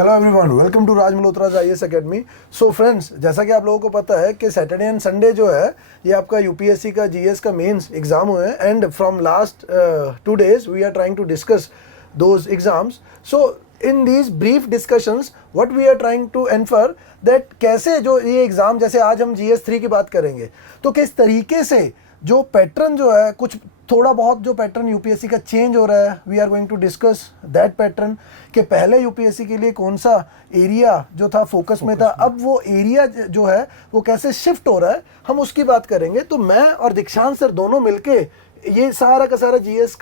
Hello everyone, welcome to Raj Malhotra's IAS academy. So friends, जैसा कि आप लोगों को पता है कि सैटरडे एंड संडे जो है ये आपका यूपीएससी का जीएस का मेंस एग्जाम हुए हैं and from last 2 days we are trying to discuss those exams. So in these brief discussions what we are trying to infer that कैसे जो ये एग्जाम, जैसे आज हम जीएस 3 की बात करेंगे तो किस तरीके से जो पैटर्न जो है, कुछ थोड़ा बहुत जो पैटर्न यूपीएससी का चेंज हो रहा है, we are going to discuss that pattern कि पहले यूपीएससी के लिए कौन सा एरिया जो था फोकस में था, अब वो एरिया जो है वो कैसे शिफ्ट हो रहा है, हम उसकी बात करेंगे। तो मैं और दीक्षांत सर दोनों मिलके ये सारा का सारा जीएस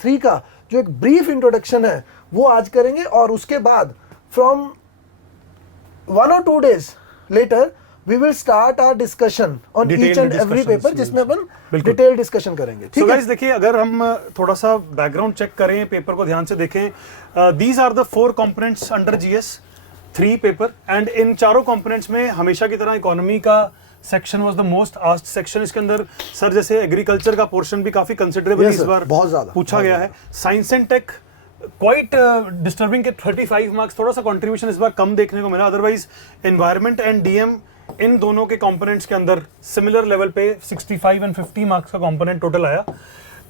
3 का जो एक ब्रीफ इंट्रोडक्शन है वो आज करेंगे और उसके बाद from 1 or 2 days later we will start our discussion on each and every paper जिसमें अपन डिटेल डिस्कशन करेंगे। So guys, देखिए, अगर हम थोड़ा सा बैकग्राउंड चेक करें, पेपर को ध्यान से देखें, these are the 4 components under GS 3 paper and in चारों कंपोनेंट्स में हमेशा की तरह इकोनॉमी का section was the most asked section. इसके अंदर सर जैसे एग्रीकल्चर का पोर्शन भी काफी कंसिडरेबल इस बार बहुत ज्यादा पूछा गया है। Science and tech quite disturbing के 35 मार्क्स, थोड़ा सा कंट्रीब्यूशन इस बार कम देखने को मिला। अदरवाइज एनवायरमेंट एंड डीएम इन दोनों के कंपोनेंट्स के अंदर सिमिलर लेवल पे 65 एंड 50 मार्क्स का कंपोनेंट टोटल आया।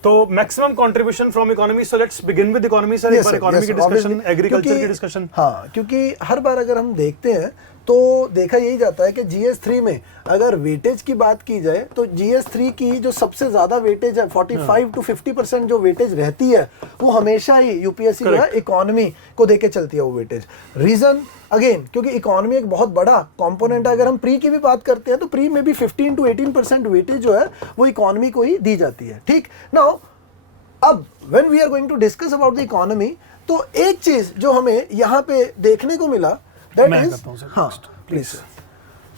तो maximum contribution from economy. So let's begin with economy sir. एक बार इकोनॉमी की डिस्कशन, एग्रीकल्चर की डिस्कशन। हाँ, क्योंकि हर बार अगर हम देखते हैं तो देखा यही जाता है कि जीएस 3 में अगर वेटेज की बात की जाए तो जीएस 3 की जो सबसे ज्यादा वेटेज है 45 to 50% जो वेटेज रहती है वो हमेशा ही यूपीएससी जो है इकोनॉमी को देके चलती है वो वेटेज। रीजन अगेन क्योंकि इकोनॉमी एक बहुत बड़ा कंपोनेंट है। अगर हम प्री की भी बात करते हैं तो प्री में भी 15 to 18% वेटेज जो है वो इकोनॉमी को ही दी जाती है। ठीक नाउ, अब when we are going to discuss about the economy तो एक चीज जो हमें यहाँ पे देखने को मिला दैट इज, हाँ प्लीज,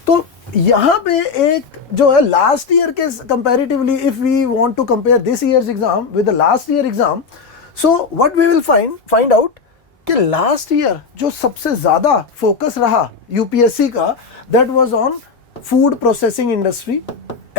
तो यहाँ पे एक जो है लास्ट ईयर के comparatively if we want to compare this year's exam with the last year exam, so what we will find out कि लास्ट ईयर जो सबसे ज्यादा फोकस रहा यूपीएससी का that was on food processing industry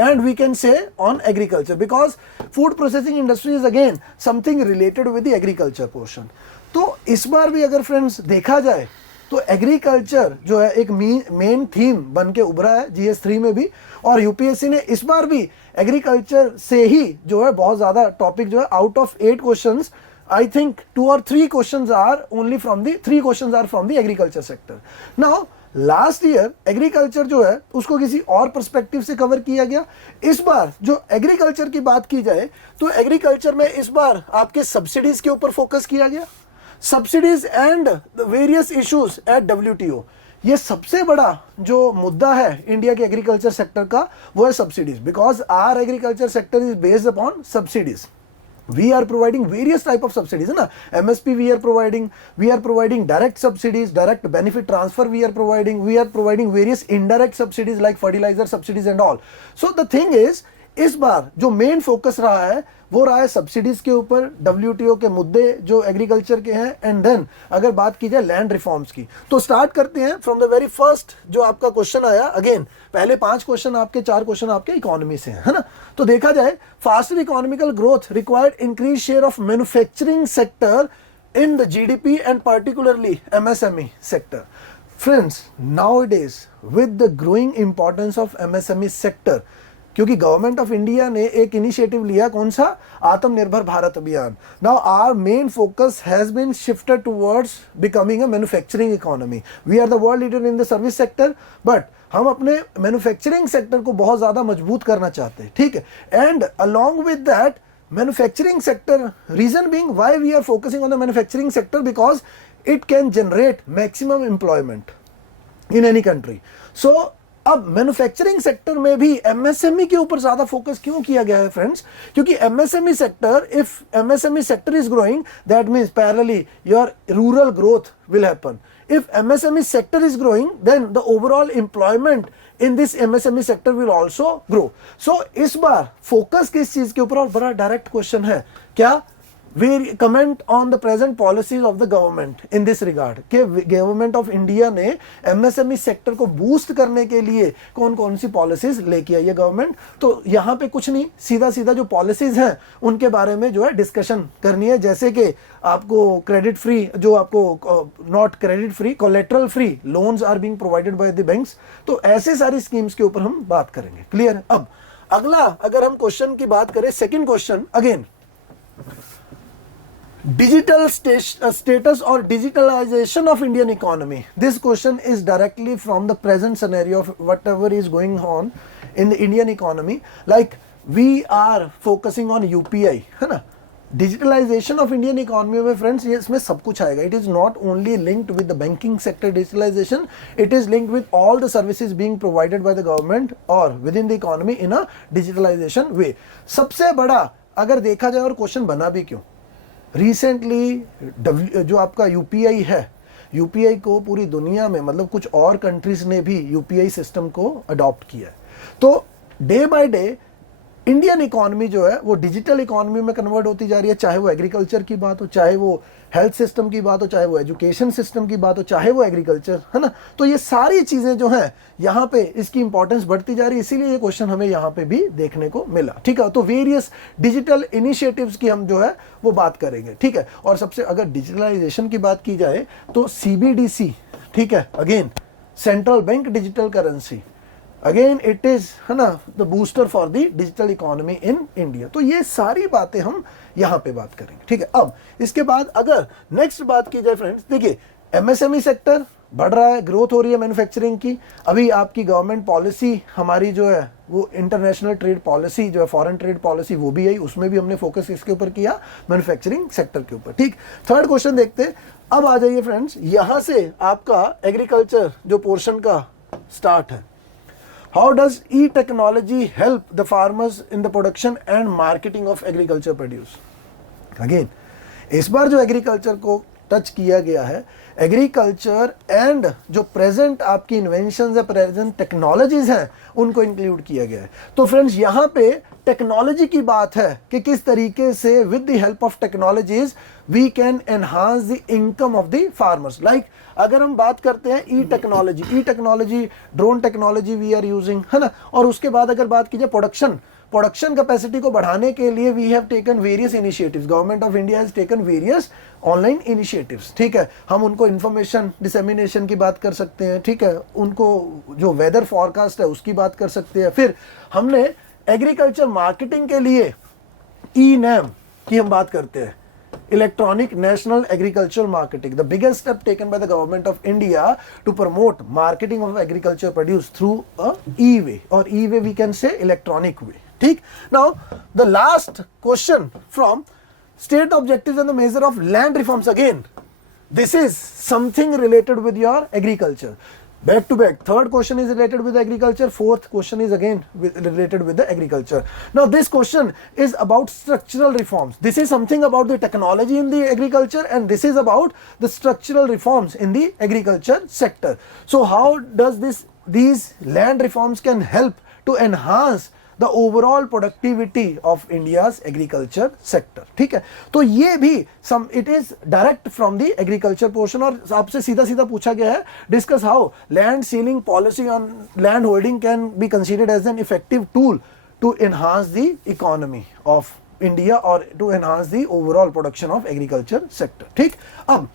and we can say on agriculture because food processing industry is again something related with the agriculture portion। तो इस बार भी अगर फ्रेंड्स देखा जाए तो एग्रीकल्चर जो है एक मेन थीम बन के उभरा है जीएस 3 में भी, और यूपीएससी ने इस बार भी एग्रीकल्चर से ही जो है बहुत ज्यादा टॉपिक जो है out of 8 questions I think 2 or 3 questions are only from the 3 questions are from the agriculture sector। Now last year agriculture जो है उसको किसी और पर्सपेक्टिव से कवर किया गया। इस बार जो एग्रीकल्चर की बात की जाए तो एग्रीकल्चर में इस बार आपके सब्सिडीज के ऊपर फोकस किया गया, subsidies and the various issues at WTO। ये सबसे बड़ा जो मुद्दा है इंडिया के एग्रीकल्चर सेक्टर का वो है subsidies, because our agriculture sector is based upon subsidies. We are providing various type of subsidies, है ना। MSP we are providing direct subsidies, direct benefit transfer we are providing various indirect subsidies like fertilizer subsidies and all। So the thing is, इस बार जो main focus रहा है वो रहा है subsidies के ऊपर, WTO के मुद्दे जो एग्रीकल्चर के हैं, एंड देन अगर बात की जाए लैंड रिफॉर्म्स की तो स्टार्ट करते हैं फ्रॉम द वेरी फर्स्ट जो आपका क्वेश्चन आया। अगेन पहले 5 क्वेश्चन आपके, 4 क्वेश्चन आपके इकोनॉमी से हैं, है ना। तो देखा जाए faster economical growth required increase share of manufacturing sector in the GDP and particularly MSME sector। Friends, nowadays with the growing importance of MSME sector, क्योंकि गवर्नमेंट ऑफ इंडिया ने एक इनिशिएटिव लिया, कौन सा, Atmanirbhar Bharat Abhiyan. Now our main focus has been shifted towards becoming a manufacturing economy. We are the world leader in the service sector, but हम अपने manufacturing sector को बहुत ज्यादा मजबूत करना चाहते हैं, ठीक है। And along with that manufacturing sector, reason being why we are focusing on the manufacturing sector, because it can generate maximum employment in any country। So अब मैन्युफैक्चरिंग सेक्टर में भी एमएसएमई के ऊपर ज्यादा फोकस क्यों किया गया है फ्रेंड्स, क्योंकि MSME sector, if MSME sector is growing that means parallelly your rural growth will happen. If MSME sector is growing, then the overall employment in this MSME sector will also grow। So इस बार focus किस चीज के ऊपर, और बड़ा direct question है क्या, comment on the present policies of the government in this regard कि गवर्नमेंट ऑफ इंडिया ने एमएसएमई सेक्टर को बूस्ट करने के लिए कौन कौन सी पॉलिसीज लेके आई है गवर्नमेंट। तो यहाँ पे कुछ नहीं, सीधा सीधा जो पॉलिसीज हैं उनके बारे में जो है डिस्कशन करनी है, जैसे कि आपको क्रेडिट फ्री, जो आपको not credit free, collateral free loans are being provided by the banks. तो ऐसे सारी स्कीम्स के ऊपर हम बात करेंगे। क्लियर है? अब अगला अगर हम क्वेश्चन की बात करें, second question again, digital status or digitalization of Indian economy. This question is directly from the present scenario of whatever is going on in the Indian economy. Like we are focusing on UPI, है ना? Digitalization of Indian economy में friends ये इसमें सब कुछ आएगा. It is not only linked with the banking sector digitalization, it is linked with all the services being provided by the government or within the economy in a digitalization way. सबसे बड़ा अगर देखा जाए, और क्वेश्चन बना भी क्यों, recently जो आपका यूपीआई है, यूपीआई को पूरी दुनिया में मतलब कुछ और कंट्रीज ने भी यूपीआई सिस्टम को अडॉप्ट किया है। तो day by day Indian economy जो है वो डिजिटल इकोनॉमी में कन्वर्ट होती जा रही है, चाहे वो एग्रीकल्चर की बात हो, चाहे वो हेल्थ सिस्टम की बात हो, चाहे वो एजुकेशन सिस्टम की बात हो, चाहे वो एग्रीकल्चर, है ना। तो ये सारी चीजें जो हैं यहाँ पे इसकी इंपॉर्टेंस बढ़ती जा रही है, इसीलिए ये क्वेश्चन हमें यहाँ पे भी देखने को मिला। ठीक है, तो वेरियस डिजिटल इनिशिएटिव्स की हम जो है वो बात करेंगे। ठीक है, और सबसे अगर डिजिटलाइजेशन की बात की जाए तो सीबीडीसी, ठीक है, again central bank digital currency, again it is, है ना, the booster for the digital economy in India. तो ये सारी बातें हम यहाँ पे बात करेंगे। ठीक है, अब इसके बाद अगर नेक्स्ट बात की जाए फ्रेंड्स, देखिए एमएसएमई सेक्टर बढ़ रहा है, ग्रोथ हो रही है मैन्युफैक्चरिंग की। अभी आपकी गवर्नमेंट पॉलिसी हमारी जो है वो इंटरनेशनल ट्रेड पॉलिसी जो है, फॉरेन ट्रेड पॉलिसी, वो भी आई, उसमें भी हमने फोकस इसके ऊपर किया, मैन्युफैक्चरिंग सेक्टर के ऊपर। ठीक, थर्ड क्वेश्चन देखते हैं। अब आ जाइए फ्रेंड्स, यहां से आपका एग्रीकल्चर जो पोर्शन का स्टार्ट है। How does e-technology help the farmers in the production and marketing of agriculture produce? Again, इस बार जो एग्रीकल्चर को टच किया गया है, एग्रीकल्चर एंड जो प्रेजेंट आपकी इन्वेंशंस है, प्रेजेंट टेक्नोलॉजीज हैं, उनको इंक्लूड किया गया है। तो फ्रेंड्स यहाँ पे टेक्नोलॉजी की बात है कि किस तरीके से with the help of technologies we can enhance the income of the farmers. Like अगर हम बात करते हैं e technology, drone technology we are using, है ना। और उसके बाद अगर बात की जाए प्रोडक्शन कैपेसिटी को बढ़ाने के लिए we have taken various initiatives, government of India has taken various online initiatives. ठीक है, हम उनको इंफॉर्मेशन डिसेमिनेशन की बात कर सकते हैं। ठीक है, उनको जो वेदर फॉरकास्ट है उसकी बात कर सकते हैं। फिर हमने एग्रीकल्चर मार्केटिंग के लिए ई नैम की हम बात करते हैं, electronic national agriculture marketing, the biggest step taken by the government of India to promote marketing of agriculture produce through a e way, और e way we can say electronic way. ठीक, now the last question from state objectives and the major of land reforms, again this is something related with your agriculture, back to back. Third question is related with agriculture, fourth question is again related with the agriculture. Now this question is about structural reforms. This is something about the technology in the agriculture, and this is about the structural reforms in the agriculture sector. So how does these land reforms can help to enhance the overall productivity of India's agriculture sector? ठीक है, तो ये भी it is direct from the agriculture portion, और आपसे सीधा सीधा पूछा गया है, discuss how land ceiling policy on land holding can be considered as an effective tool to enhance the economy of India or to enhance the overall production of agriculture sector. ठीक, अब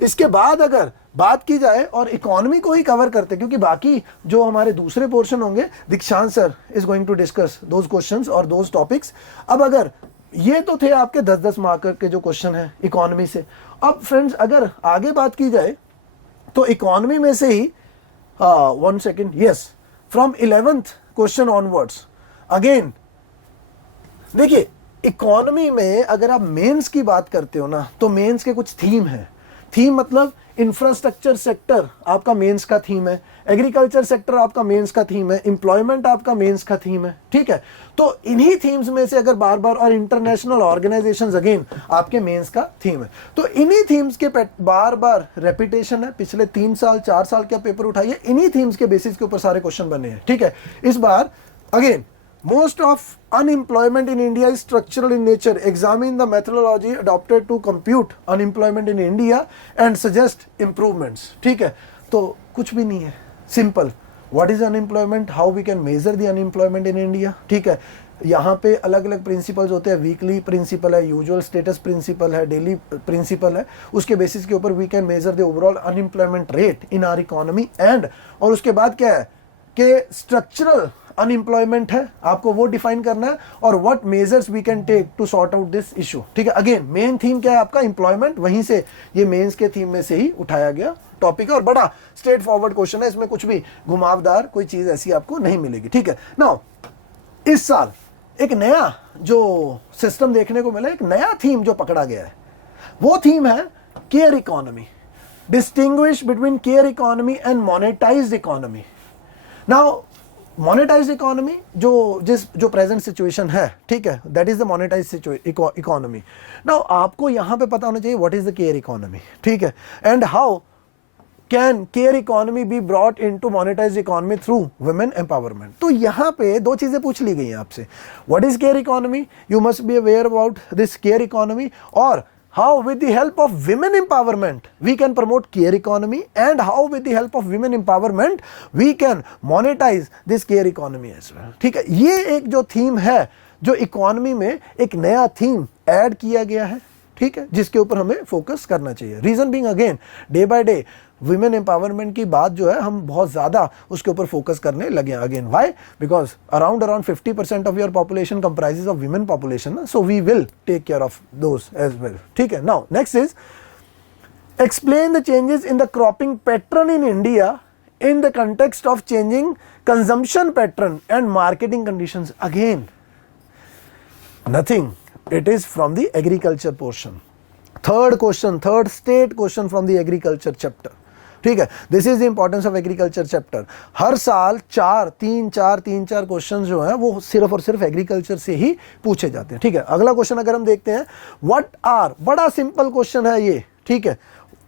इसके बाद अगर बात की जाए और इकोनॉमी को ही कवर करते, क्योंकि बाकी जो हमारे दूसरे पोर्शन होंगे, Dikshant sir is going to discuss those questions और दोज टॉपिक्स। अब अगर ये तो थे आपके 10-10 मार्कर के जो क्वेश्चन है इकोनॉमी से। अब फ्रेंड्स अगर आगे बात की जाए तो इकोनॉमी में से ही 1 second, yes, from 11th question onwards, again देखिए इकोनॉमी में अगर आप मेंस की बात करते हो ना, तो मेंस के कुछ थीम है। थीम मतलब इंफ्रास्ट्रक्चर सेक्टर आपका मेंस का थीम है, एग्रीकल्चर सेक्टर आपका मेंस का थीम है, एम्प्लॉयमेंट आपका मेंस का थीम है। ठीक है, तो इन्हीं थीम्स में से अगर बार बार, और इंटरनेशनल ऑर्गेनाइजेशंस अगेन आपके मेंस का थीम है, तो इन्हीं थीम्स के बार बार रेपिटेशन है। पिछले 3 साल 4 साल का पेपर उठाइए, इन्हीं थीम्स के बेसिस के ऊपर सारे क्वेश्चन बने हैं। ठीक है, इस बार again Most of unemployment in India is structural in nature. Examine the methodology adopted to compute unemployment in India and suggest improvements. ठीक है, तो कुछ भी नहीं है, simple. What is unemployment? How we can measure the unemployment in India? ठीक है, यहाँ पे अलग अलग प्रिंसिपल्स होते हैं, वीकली प्रिंसिपल है, यूजुअल स्टेटस प्रिंसिपल है, डेली प्रिंसिपल है, उसके बेसिस के ऊपर we can measure the overall unemployment rate in our economy and, और उसके बाद क्या है कि स्ट्रक्चरल अनएम्प्लॉयमेंट है, आपको वो डिफाइन करना है, और what measures we can take to sort out this issue. ठीक है, अगेन मेन थीम क्या है आपका, एम्प्लॉयमेंट, वहीं से ये मेंस के थीम में से ही उठाया गया टॉपिक है और बड़ा स्ट्रेट फॉरवर्ड क्वेश्चन है, इसमें कुछ भी घुमावदार कोई चीज ऐसी आपको नहीं मिलेगी। ठीक है, नाउ इस साल एक नया जो सिस्टम देखने को मिला, एक नया थीम जो पकड़ा गया है, वो थीम है care economy, distinguish between care economy and monetised economy. Now monetised economy जो प्रेजेंट सिचुएशन है, ठीक है, that is the monetised economy. Now आपको यहां पे पता होना चाहिए what is the care economy, ठीक है, and how can care economy be brought into monetised economy through women empowerment. तो यहां पे दो चीजें पूछ ली गई हैं आपसे, what is care economy, you must be aware about this care economy, और how with the help of women empowerment we can promote care economy, and how with the help of women empowerment we can monetize this care economy as well। ठीक है, ये एक जो theme है, जो economy में एक नया थीम ऐड किया गया है, ठीक है, जिसके ऊपर हमें फोकस करना चाहिए। Reason being again day by day women empowerment की बात जो है हम बहुत ज्यादा उसके ऊपर फोकस करने लगे हैं। Again why, because around 50% of your population comprises of women population, so we will take care of those as well. ठीक है, now next is explain the changes in the cropping pattern in India in the context of changing consumption pattern and marketing conditions. Again, nothing. It is from the agriculture portion. Third question, third state question from the agriculture chapter. ठीक है, this is the importance of agriculture chapter. हर साल तीन चार question जो हैं वो सिर्फ और सिर्फ एग्रीकल्चर से ही पूछे जाते हैं। ठीक है, अगला क्वेश्चन अगर हम देखते हैं, व्हाट आर, बड़ा सिंपल क्वेश्चन है ये, ठीक है,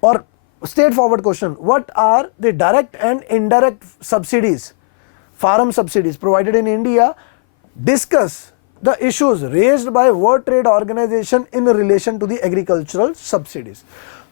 और straight forward question, what are the direct and indirect subsidies, farm subsidies provided in India, discuss the issues raised by World Trade Organization in relation to the agricultural subsidies।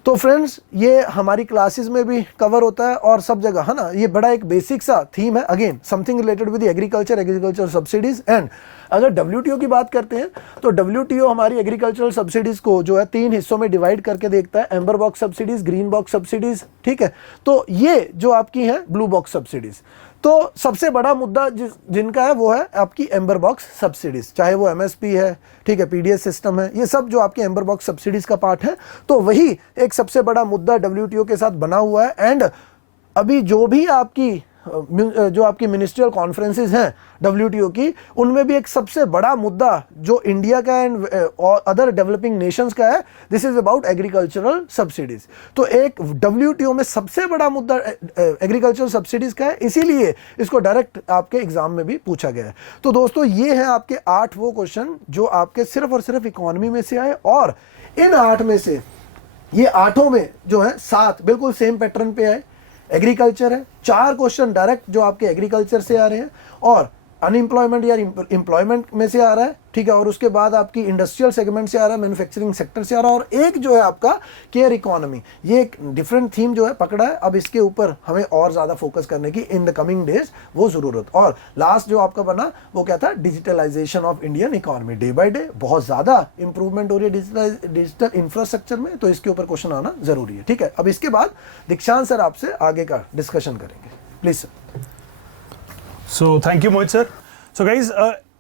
तो friends ये हमारी classes में भी cover होता है और सब जगह, है ना, ये बड़ा एक बेसिक सा थीम है। Again something related with agriculture subsidies. And अगर WTO की बात करते हैं तो WTO हमारी एग्रीकल्चरल सब्सिडीज को जो है 3 हिस्सों में डिवाइड करके देखता है, amber box subsidies, green box subsidies. ठीक है, तो ये जो आपकी है ब्लू बॉक्स सब्सिडीज। तो सबसे बड़ा मुद्दा जिनका है वो है आपकी एम्बर बॉक्स सब्सिडीज, चाहे वो MSP है, ठीक है, PDS सिस्टम है, ये सब जो आपके एम्बर बॉक्स सब्सिडीज का पार्ट है। तो वही एक सबसे बड़ा मुद्दा WTO के साथ बना हुआ है। एंड अभी जो भी आपकी मिनिस्ट्रियल कॉन्फ्रेंसेस हैं WTO की, उनमें भी एक सबसे बड़ा मुद्दा जो इंडिया का एंड अदर डेवलपिंग नेशंस का है, this is about agricultural subsidies. तो एक WTO में सबसे बड़ा मुद्दा एग्रीकल्चरल सब्सिडीज का है, इसीलिए इसको डायरेक्ट आपके एग्जाम में भी पूछा गया है। तो दोस्तों ये है आपके 8 वो क्वेश्चन जो आपके सिर्फ और सिर्फ इकोनॉमी में से आए, और इन 8 में से ये 8 में जो है 7 बिल्कुल सेम पैटर्न पे आए, एग्रीकल्चर है, 4 क्वेश्चन डायरेक्ट जो आपके एग्रीकल्चर से आ रहे हैं और अनएम्प्लॉयमेंट या एम्प्लॉयमेंट में से आ रहा है, ठीक है, और उसके बाद आपकी इंडस्ट्रियल सेगमेंट से आ रहा है, मैन्युफैक्चरिंग सेक्टर से आ रहा है, और एक जो है आपका केयर इकोनॉमी। ये एक डिफरेंट थीम जो है पकड़ा है। अब इसके ऊपर हमें और ज्यादा फोकस करने की इन द कमिंग डेज वो जरूरत। और लास्ट जो आपका बना वो क्या था, digitalisation of Indian economy. Day by day बहुत ज्यादा इंप्रूवमेंट हो रही है डिजिटल इंफ्रास्ट्रक्चर में, तो इसके ऊपर क्वेश्चन आना जरूरी है। ठीक है, अब इसके बाद दीक्षांत सर आपसे आगे का डिस्कशन करेंगे, please sir. So thank you Mohit sir. So guys,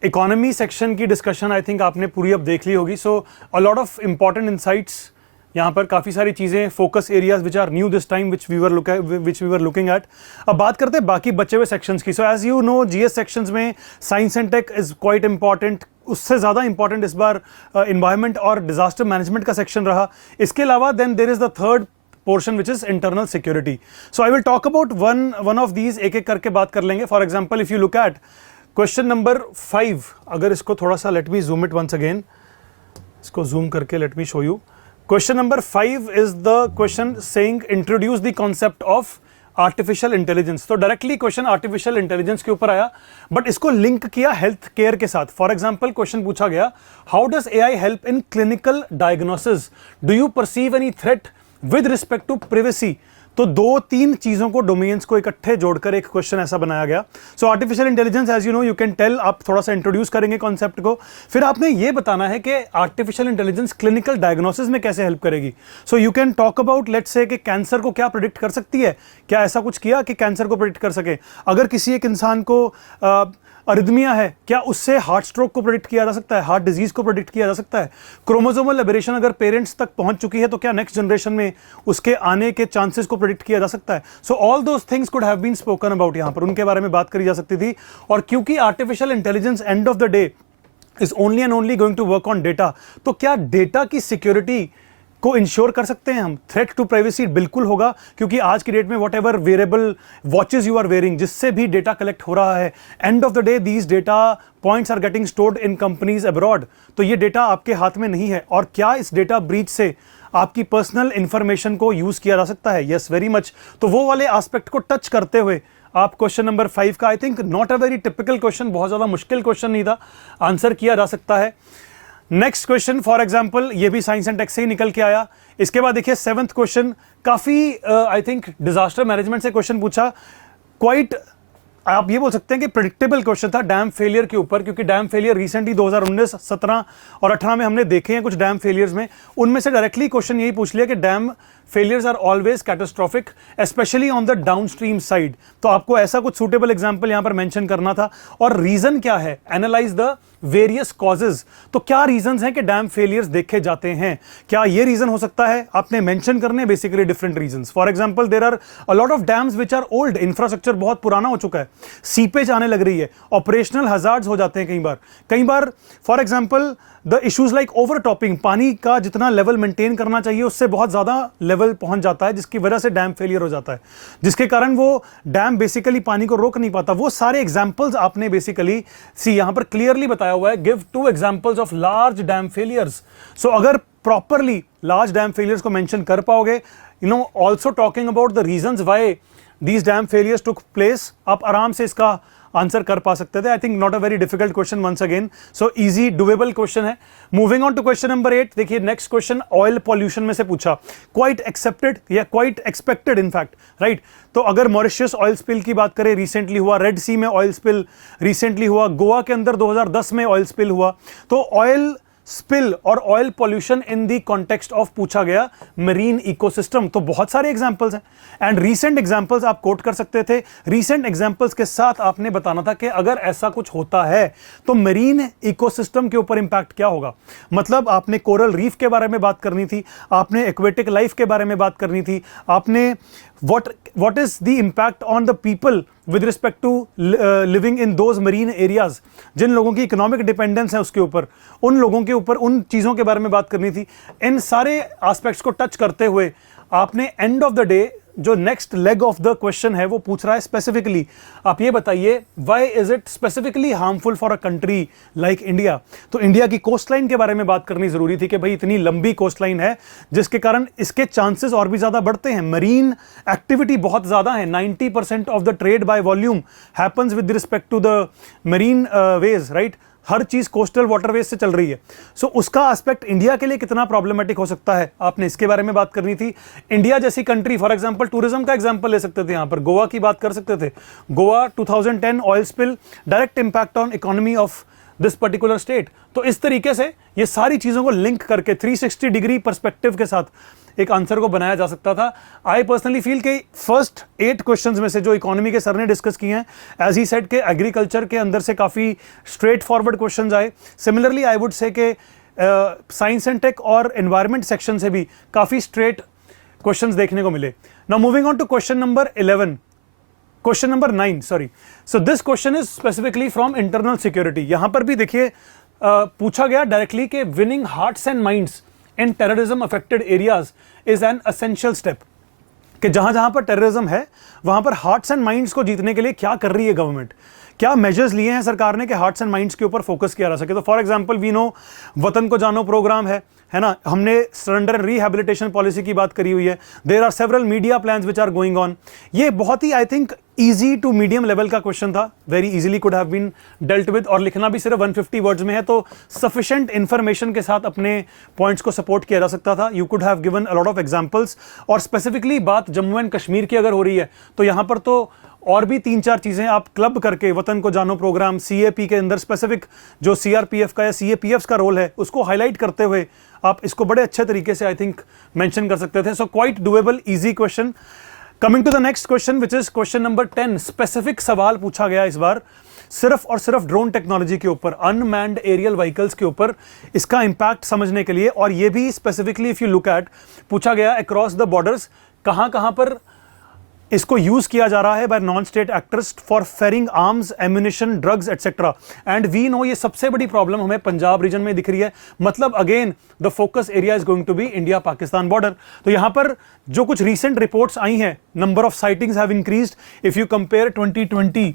economy section की डिस्कशन आई थिंक आपने पूरी अब देख ली होगी। So a lot of important insights, यहाँ पर काफ़ी सारी चीज़ें, focus areas which are new this time which we were looking at. अब बात करते हैं बाकी बचे हुए सेक्शंस की। So as you know GS sections में science and tech is quite important, उससे ज़्यादा इंपॉर्टेंट इस बार इन्वायरमेंट और डिजास्टर मैनेजमेंट का सेक्शन रहा। इसके अलावा then there is the third portion which is internal security. So I will talk about one of these, एक एक करके बात कर लेंगे। For example, if you look at question number 5, अगर इसको थोड़ा सा let me zoom it once again, इसको zoom करके let me show you. Question number 5 is the question saying introduce the concept of artificial intelligence. तो directly question artificial intelligence के ऊपर आया, बट इसको लिंक किया हेल्थ केयर के साथ। फॉर एग्जांपल क्वेश्चन पूछा गया, how does AI help in clinical diagnosis, do you perceive any threat with respect to privacy. तो 2-3 चीजों को, डोमेन्स को इकट्ठे जोड़कर एक क्वेश्चन ऐसा बनाया गया। So artificial intelligence, as you know, you can tell, आप थोड़ा सा इंट्रोड्यूस करेंगे कॉन्सेप्ट को, फिर आपने ये बताना है कि आर्टिफिशियल इंटेलिजेंस क्लिनिकल डायग्नोसिस में कैसे हेल्प करेगी। So you can talk about, let's say, कि कैंसर को क्या प्रिडिक्ट कर सकती है, क्या ऐसा कुछ किया कि कैंसर को प्रिडिक्ट कर सके। अगर किसी एक इंसान को अरिदमिया है, क्या उससे हार्ट स्ट्रोक को प्रेडिक्ट किया जा सकता है, हार्ट डिजीज को प्रेडिक्ट किया जा सकता है। क्रोमोसोमल एबरेशन अगर पेरेंट्स तक पहुंच चुकी है तो क्या नेक्स्ट जनरेशन में उसके आने के चांसेस को प्रेडिक्ट किया जा सकता है। So all those things could have been spoken about, यहां पर उनके बारे में बात करी जा सकती थी। और क्योंकि artificial intelligence end of the day is only and only going to work on data, तो क्या डेटा की सिक्योरिटी को इंश्योर कर सकते हैं हम। थ्रेट टू प्राइवेसी बिल्कुल होगा, क्योंकि आज की डेट में whatever wearable watches you are wearing, जिससे भी डेटा कलेक्ट हो रहा है, end of the day these data points are getting stored in companies abroad. तो ये डेटा आपके हाथ में नहीं है। और क्या इस डेटा ब्रीच से आपकी पर्सनल इंफॉर्मेशन को यूज किया जा सकता है? Yes, very much. तो वो वाले एस्पेक्ट को टच करते हुए आप क्वेश्चन नंबर 5 का, आई think not a very typical question, बहुत ज्यादा मुश्किल क्वेश्चन नहीं था, आंसर किया जा सकता है। नेक्स्ट क्वेश्चन फॉर एग्जांपल, ये भी साइंस एंड टेक से ही निकल के आया। इसके बाद देखिए 7th क्वेश्चन, काफी आई थिंक डिजास्टर मैनेजमेंट से क्वेश्चन पूछा, क्वाइट आप ये बोल सकते हैं कि प्रेडिक्टेबल क्वेश्चन था डैम फेलियर के ऊपर, क्योंकि डैम फेलियर रिसेंटली 2019, 17 और 18 में हमने देखे हैं कुछ डैम फेलियर्स में। उनमें से डायरेक्टली क्वेश्चन यही पूछ लिया कि dam failures are always catastrophic, specially on the downstream side. तो आपको ऐसा कुछ सूटेबल एग्जांपल यहां पर मेंशन करना था। और रीजन क्या है, एनालाइज द वेरियस कॉजेज। तो क्या रीजंस हैं कि डैम फेलियर्स देखे जाते हैं, क्या ये रीजन हो सकता है, आपने मेंशन करने basically different reasons. For example there are a lot of dams which are old, infrastructure बहुत पुराना हो चुका है, सीपेज आने लग रही है, ऑपरेशनल हजार्ड्स हो जाते हैं कई बार for example the issues like overtopping, पानी का जितना लेवल मेंटेन करना चाहिए उससे बहुत ज्यादा लेवल पहुंच जाता है, जिसकी वजह से डैम फेलियर हो जाता है, जिसके कारण वो डैम बेसिकली पानी को रोक नहीं पाता। वो सारे एग्जांपल्स आपने बेसिकली यहां पर क्लियरली बताया हुआ है, give 2 examples of large dam failures. So अगर प्रॉपरली लार्ज डैम फेलियर्स को मेंशन कर पाओगे, you know, also talking about the reasons why these dam failures took place, आप आराम से इसका आंसर कर पा सकते थे। I think not a very difficult question once again, so easy doable question है। Moving on to question number 8, देखिए नेक्स्ट क्वेश्चन ऑयल पॉल्यूशन में से पूछा, क्वाइट एक्सेप्टेड या क्वाइट एक्सपेक्टेड इनफैक्ट, राइट। तो अगर मॉरिशस ऑयल स्पिल की बात करें, रिसेंटली हुआ, रेड सी में ऑयल स्पिल रिसेंटली हुआ, गोवा के अंदर 2010 में ऑयल स्पिल हुआ। तो ऑयल स्पिल और oil pollution in the context of पूछा गया मरीन इकोसिस्टम, तो बहुत सारे एग्जांपल्स हैं एंड रीसेंट एग्जांपल्स आप कोट कर सकते थे। रीसेंट एग्जांपल्स के साथ आपने बताना था कि अगर ऐसा कुछ होता है तो मरीन इकोसिस्टम के ऊपर इंपैक्ट क्या होगा। मतलब आपने कोरल रीफ के बारे में बात करनी थी, आपने एक्वेटिक लाइफ के बारे में बात करनी थी, आपने what is the impact on the people with respect to living in those marine areas, जिन लोगों की इकोनॉमिक डिपेंडेंस है उसके ऊपर, उन लोगों के ऊपर उन चीजों के बारे में बात करनी थी। इन सारे एस्पेक्ट्स को टच करते हुए आपने एंड ऑफ द डे जो next leg of the question है वो पूछ रहा है स्पेसिफिकली, आप ये बताइए why is it specifically harmful for a country like India. तो इंडिया की कोस्टलाइन के बारे में बात करनी जरूरी थी कि भाई इतनी लंबी कोस्टलाइन है जिसके कारण इसके चांसेस और भी ज्यादा बढ़ते हैं, मरीन एक्टिविटी बहुत ज्यादा है, 90% of the trade by volume happens with respect to the marine ways, right. हर चीज कोस्टल वाटरवेज से चल रही है। सो उसका एस्पेक्ट इंडिया के लिए कितना प्रॉब्लमेटिक हो सकता है, आपने इसके बारे में बात करनी थी। इंडिया जैसी कंट्री, फॉर एग्जांपल टूरिज्म का एग्जांपल ले सकते थे, यहां पर गोवा की बात कर सकते थे। Goa 2010 oil spill, direct impact on economy of this particular state. तो इस तरीके से ये सारी चीजों को लिंक करके 360 डिग्री पर्सपेक्टिव के साथ एक आंसर को बनाया जा सकता था। आई पर्सनली फील कि फर्स्ट 8 क्वेश्चंस में से जो इकोनॉमी के सर ने डिस्कस किए हैं, एज ही सेड के एग्रीकल्चर के अंदर से काफी स्ट्रेट फॉरवर्ड क्वेश्चंस आए। सिमिलरली आई वुड से के साइंस एंड टेक और एनवायरमेंट सेक्शन से भी काफी स्ट्रेट क्वेश्चंस देखने को मिले। Now moving on to question number 9 sorry. So this question is specifically from internal security. यहां पर भी देखिए पूछा गया डायरेक्टली कि winning hearts and minds in terrorism affected areas is an essential step, कि जहां जहां पर टेररिज्म है वहां पर हार्ट्स एंड माइंड्स को जीतने के लिए क्या कर रही है गवर्नमेंट, क्या मेजर्स लिए हैं सरकार ने कि हार्ट्स एंड माइंड्स के ऊपर फोकस किया जा सके। तो फॉर एग्जांपल वी नो वतन को जानो प्रोग्राम है है ना, हमने सरेंडर रिहैबिलिटेशन पॉलिसी की बात करी हुई है, there are several media plans which are going on. ये बहुत ही I think easy to medium level का क्वेश्चन था, very easily could have been dealt with, और लिखना भी सिर्फ 150 वर्ड्स में है, तो सफिशिएंट इंफॉर्मेशन के साथ अपने पॉइंट्स को सपोर्ट किया जा सकता था। You could have given a lot of examples, और स्पेसिफिकली बात जम्मू एंड कश्मीर की अगर हो रही है तो यहां पर तो और भी 3-4 चीजें आप क्लब करके, वतन को जानो प्रोग्राम, सीएपी के अंदर स्पेसिफिक जो सीआरपीएफ का या सीएपीएफ का रोल है उसको हाईलाइट करते हुए आप इसको बड़े अच्छे तरीके से आई थिंक मेंशन कर सकते थे। So quite doable, easy question. Coming to the next question which is question number 10। Specific सवाल पूछा गया इस बार सिर्फ और सिर्फ ड्रोन टेक्नोलॉजी के ऊपर, अनमैन्ड एरियल व्हीकल्स के ऊपर, इसका इंपैक्ट समझने के लिए, और ये भी specifically if you look at पूछा गया अक्रॉस द बॉर्डर्स कहां पर इसको यूज किया जा रहा है by non state actors for ferrying arms, ammunition, drugs etcetera. And we know ये सबसे बड़ी प्रॉब्लम हमें पंजाब रीजन में दिख रही है, मतलब again the focus area is going to be India Pakistan border. तो यहां पर जो कुछ रीसेंट रिपोर्ट्स आई हैं, number of sightings have increased. If you compare 2020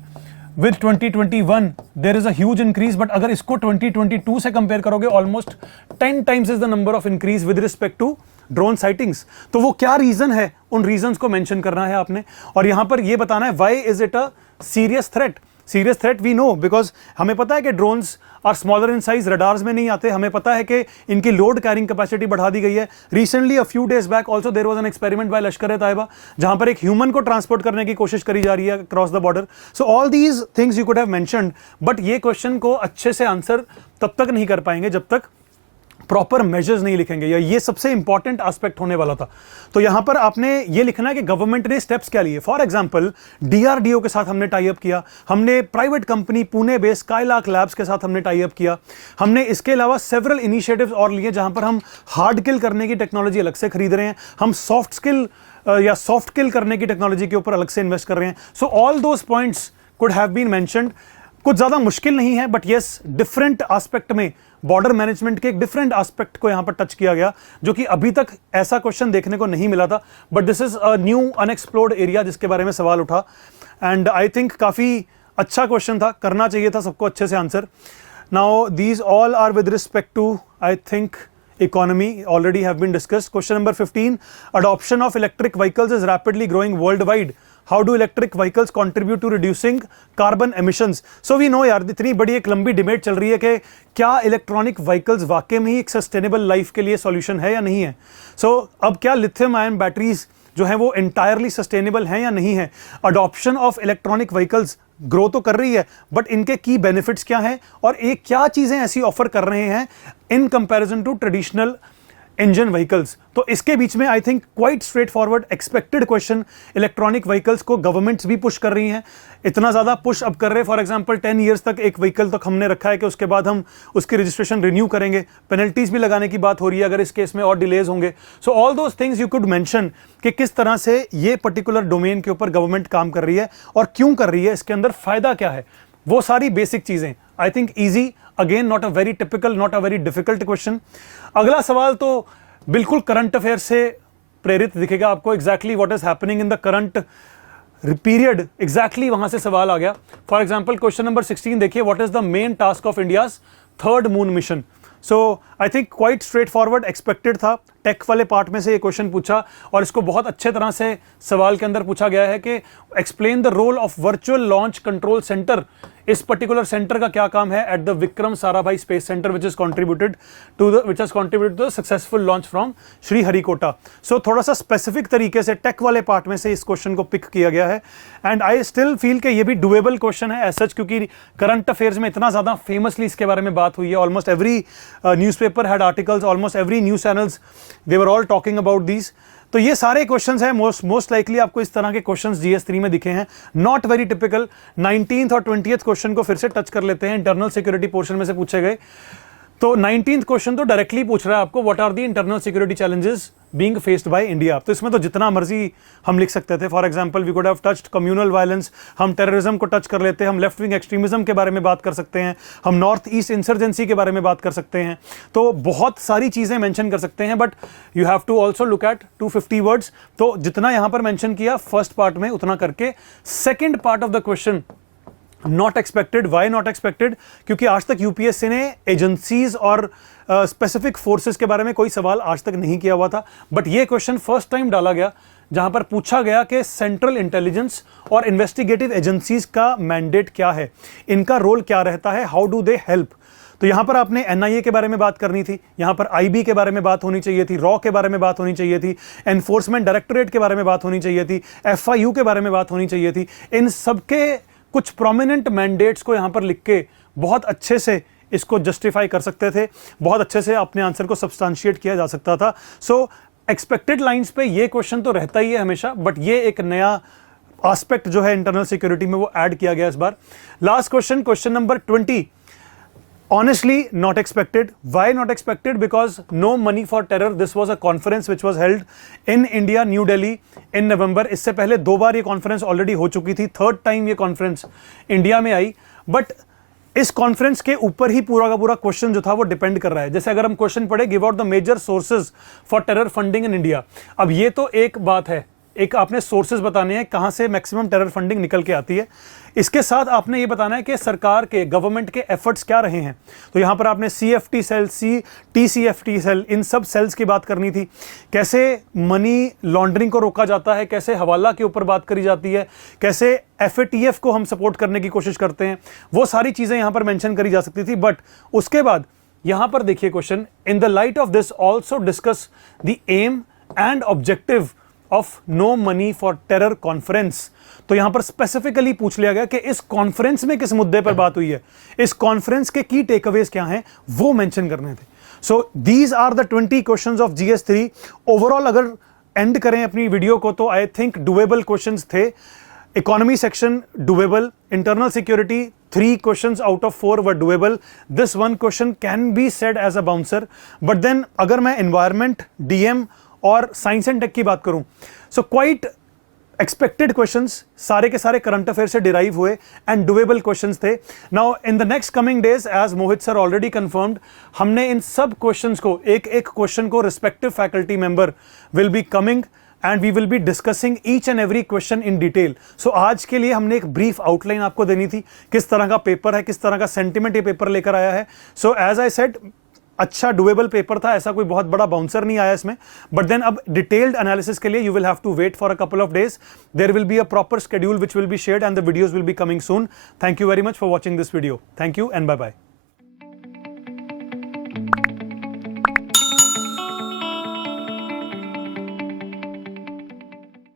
with 2021 there is a huge increase, but अगर इसको 2022 से कंपेयर करोगे almost 10 times is the number of increase with respect to drone sightings. तो वो क्या रीजन है, उन रीजंस को मेंशन करना है आपने, और यहां पर ये बताना है why is it a serious threat. Serious threat we know because हमें पता है कि drones are smaller in size, radars में नहीं आते, हमें पता है कि इनकी लोड कैरिंग कैपेसिटी बढ़ा दी गई है। Recently a few days back also there was an experiment by Lashkar e Taiba जहां पर एक ह्यूमन को ट्रांसपोर्ट करने की कोशिश करी जा रही है cross the border. So all these things you could have mentioned, but ये क्वेश्चन को अच्छे से आंसर तब तक नहीं कर पाएंगे जब तक प्रॉपर मेजर्स नहीं लिखेंगे, या ये सबसे इंपॉर्टेंट एस्पेक्ट होने वाला था। तो यहां पर आपने ये लिखना है कि गवर्नमेंट ने स्टेप्स क्या लिए। फॉर एग्जांपल डीआरडीओ के साथ हमने टाई अप किया, हमने private company Pune based skylark labs के साथ हमने टाई अप किया, हमने इसके अलावा सेवरल इनिशिएटिव्स और लिए जहां पर हम हार्ड किल करने की टेक्नोलॉजी अलग से खरीद रहे हैं, हम सॉफ्ट स्किल या सॉफ्ट किल करने की टेक्नोलॉजी के ऊपर अलग से इन्वेस्ट कर रहे हैं। So all those points could have been mentioned. कुछ ज्यादा मुश्किल नहीं है, बट यस डिफरेंट एस्पेक्ट में बॉर्डर मैनेजमेंट के एक डिफरेंट एस्पेक्ट को यहां पर टच किया गया, जो कि अभी तक ऐसा क्वेश्चन देखने को नहीं मिला था, but this is a new unexplored area जिसके बारे में सवाल उठा। एंड आई थिंक काफी अच्छा क्वेश्चन था, करना चाहिए था सबको अच्छे से answer. Now these all are with respect to I think economy, already have been discussed. Question number 15, adoption of electric vehicles is rapidly growing worldwide. How do electric vehicles contribute to reducing carbon emissions? So we know यार इतनी बड़ी एक लंबी debate चल रही है कि क्या इलेक्ट्रॉनिक व्हीकल्स वाकई में ही एक सस्टेनेबल लाइफ के लिए सॉल्यूशन है या नहीं है। सो अब क्या लिथियम आयन बैटरीज जो है वो एंटायरली सस्टेनेबल हैं या नहीं है। Adoption of electronic vehicles grow तो कर रही है, बट इनके की बेनिफिट्स क्या हैं और एक क्या चीजें ऐसी ऑफर कर रहे हैं in comparison to traditional engine vehicles. तो इसके बीच में I think quite straight forward expected question. Electronic vehicles को गवर्नमेंट्स भी पुश कर रही हैं, इतना ज्यादा पुश अब कर रहे हैं। फॉर एग्जांपल 10 इयर्स तक एक व्हीकल तक हमने रखा है कि उसके बाद हम उसकी रजिस्ट्रेशन रिन्यू करेंगे, पेनल्टीज भी लगाने की बात हो रही है अगर इस केस में और डिलेज होंगे। सो all those things you could mention कि किस तरह से ये पर्टिकुलर डोमेन के ऊपर गवर्नमेंट काम कर रही है और क्यों कर रही है, इसके अंदर फायदा क्या है, वो सारी बेसिक चीजें I think easy. Again not a very typical, not a very difficult question. अगला सवाल तो बिल्कुल करंट अफेयर से प्रेरित दिखेगा आपको। Exactly what is happening in the current period, exactly वहां से सवाल आ गया। फॉर एग्जांपल क्वेश्चन नंबर 16 देखिए, what is the main task of India's third moon mission. So I think quite straight forward, expected था। टेक वाले part में से ये क्वेश्चन पूछा और इसको बहुत अच्छे तरह से सवाल के अंदर पूछा गया है कि explain the role of virtual launch control centre. इस पर्टिकुलर सेंटर का क्या काम है at the Vikram Sarabhai space centre which has contributed to the successful launch from Sriharikota. So थोड़ा सा स्पेसिफिक तरीके से टेक वाले पार्ट में से इस क्वेश्चन को पिक किया गया है एंड आई स्टिल फील कि ये भी डुएबल क्वेश्चन है एज सच, क्योंकि करंट अफेयर्स में इतना ज्यादा फेमसली इसके बारे में बात हुई है। Almost every newspaper had articles, almost every news channels they were all talking about these. तो ये सारे क्वेश्चंस हैं, मोस्ट लाइकली आपको इस तरह के क्वेश्चंस जीएस3 में दिखे हैं, नॉट वेरी टिपिकल। 19th और 20th क्वेश्चन को फिर से टच कर लेते हैं, इंटरनल सिक्योरिटी पोर्शन में से पूछे गए। तो 19th क्वेश्चन तो डायरेक्टली पूछ रहा है आपको, what are the internal security challenges being faced by India. तो इसमें तो जितना मर्जी हम लिख सकते थे। For example we could have touched communal violence, हम टेररिज्म को टच कर लेते हैं, हम लेफ्ट विंग एक्सट्रीमिज्म के बारे में बात कर सकते हैं, हम नॉर्थ ईस्ट इंसर्जेंसी के बारे में बात कर सकते हैं। तो बहुत सारी चीजें मेंशन कर सकते हैं, but you have to also look at 250 words. तो जितना यहां पर मेंशन किया फर्स्ट पार्ट में उतना करके, second part of the question not expected. Why not expected? क्योंकि आज तक यूपीएससी ने एजेंसीज और स्पेसिफिक फोर्सेस के बारे में कोई सवाल आज तक नहीं किया हुआ था, बट ये क्वेश्चन फर्स्ट टाइम डाला गया जहां पर पूछा गया कि सेंट्रल इंटेलिजेंस और इन्वेस्टिगेटिव एजेंसीज का मैंडेट क्या है, इनका रोल क्या रहता है, हाउ डू दे हेल्प। तो यहां पर आपने एनआईए के बारे में बात करनी थी, यहां पर आईबी के बारे में बात होनी चाहिए थी, रॉ के बारे में बात होनी चाहिए थी, एनफोर्समेंट डायरेक्टोरेट के बारे में बात होनी चाहिए थी, एफआईयू के बारे में बात होनी चाहिए थी। इन सबके कुछ प्रोमिनेंट मैंडेट्स को यहां पर लिख के बहुत अच्छे से इसको जस्टिफाई कर सकते थे, बहुत अच्छे से अपने आंसर को सब्सटेंशिएट किया जा सकता था। सो एक्सपेक्टेड लाइंस पे ये क्वेश्चन तो रहता ही है हमेशा, बट ये एक नया एस्पेक्ट जो है इंटरनल सिक्योरिटी में वो ऐड किया गया इस बार। Last question, question number 20, honestly not expected. Why not expected? Because no money for terror. This was a conference which was held in India, New Delhi in November. इससे पहले 2 बार ये conference already हो चुकी थी, थर्ड टाइम ये conference India में आई, but इस conference के ऊपर ही पूरा का पूरा क्वेश्चन जो था वो डिपेंड कर रहा है। जैसे अगर हम क्वेश्चन पढ़े, give out the major sources for terror funding in India. अब ये तो एक बात है, एक आपने सोर्सेज बताने हैं कहां से मैक्सिमम टेरर फंडिंग निकल के आती है, इसके साथ आपने ये बताना है कि सरकार के, गवर्नमेंट के एफर्ट्स क्या रहे हैं। तो यहां पर आपने सीएफटी सेल, टीसीएफटी सेल, इन सब सेल्स की बात करनी थी, कैसे मनी लॉन्ड्रिंग को रोका जाता है, कैसे हवाला के ऊपर बात करी जाती है, कैसे एफएटीएफ को हम सपोर्ट करने की कोशिश करते हैं, वो सारी चीजें यहां पर मेंशन करी जा सकती थी। बट उसके बाद यहां पर देखिए question, in the light of this also discuss the aim and objective of no money for terror conference. तो यहां पर स्पेसिफिकली पूछ लिया गया कि इस कॉन्फ्रेंस में किस मुद्दे पर बात हुई है, इस कॉन्फ्रेंस के की टेकअवेज क्या हैं, वो मेंशन करने थे। So these are the 20 questions of जीएस3। ओवरऑल अगर एंड करें अपनी वीडियो को तो आई थिंक डुएबल क्वेश्चंस थे। Economy section doable, internal security 3 questions out of 4 were doable. This one question can be said as a bouncer, but then अगर मैं environment, DM और साइंस एंड टेक की बात करूं, so quite expected questions, सारे के सारे करंट अफेयर से डिराइव हुए एंड डुएबल क्वेश्चंस थे। Now in the next coming days, as Mohit sir already confirmed, हमने इन सब क्वेश्चंस को, एक एक क्वेश्चन को respective faculty member will be coming and we will be discussing each and every question in detail. So आज के लिए हमने एक ब्रीफ आउटलाइन आपको देनी थी, किस तरह का पेपर है, किस तरह का सेंटिमेंट ये पेपर लेकर आया है। सो एज आई सेड, अच्छा डुएबल पेपर था, ऐसा कोई बहुत बड़ा बाउंसर नहीं आया इसमें, बट देन अब डिटेल्ड एनालिसिस के लिए you will have to wait for a couple of days. There will be a proper schedule which will be shared and the videos will be coming soon. Thank you very much for watching this video. Thank you and bye bye.